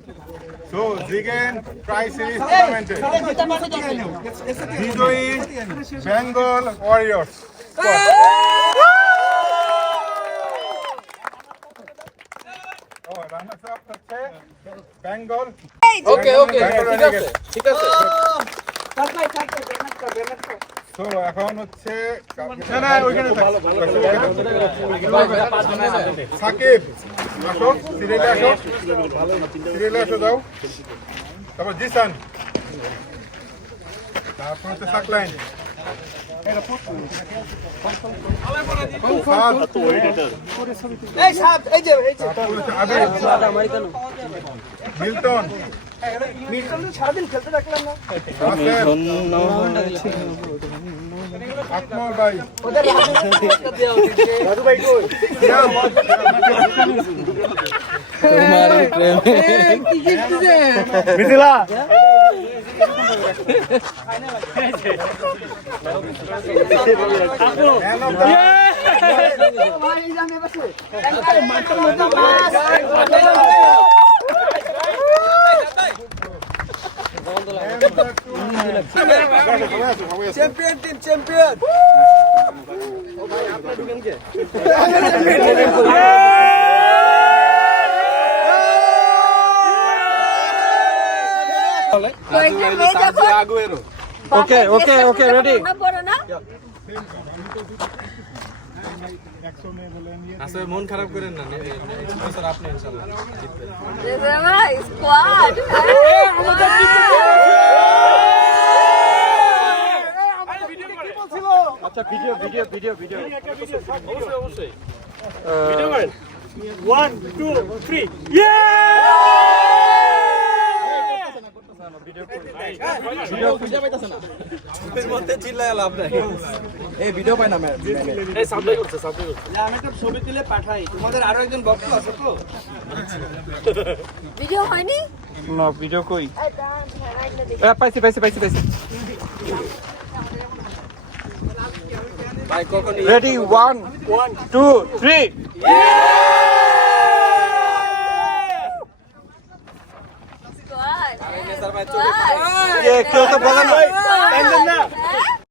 So, Zigen Prize Series tournamented. বিজয়ী Bengal Warriors. Runners up হচ্ছে বেঙ্গল। ওকে ঠিক আছে তো এখন হচ্ছে সাকিব আসো, সিরিয়ালে আসো যাও। তারপর জিসান, তারপর হচ্ছে সাকলাইন, মিল্টন, সারাদিন খেলতে রাখলাম না। আকমল ভাই, দাদু ভাই কই? Mithila champion team champion okay ready. আসলে মন খারাপ করেন না, স্যার আপনি ইনশাআল্লাহ স্কোয়াড আচ্ছা ভিডিও অবশ্যই ভিডিও করেন 1 2 3 ভিডিও খুঁজে পাইতাছ না, এর মধ্যে চিল্লায় লাভ নাই। এই ভিডিও পাই না এই সাবস্ক্রাইব করছে আমি একটা ছবি তুলে পাঠাই। তোমাদের আরো একজন ভক্ত আছে তো? ভিডিও হয়নি না ভিডিও কই? পাইছি ভাই কখন রেডি 1 2 3 স্কোয়াড স্যার ভাই চলে কেউ তো বলে না।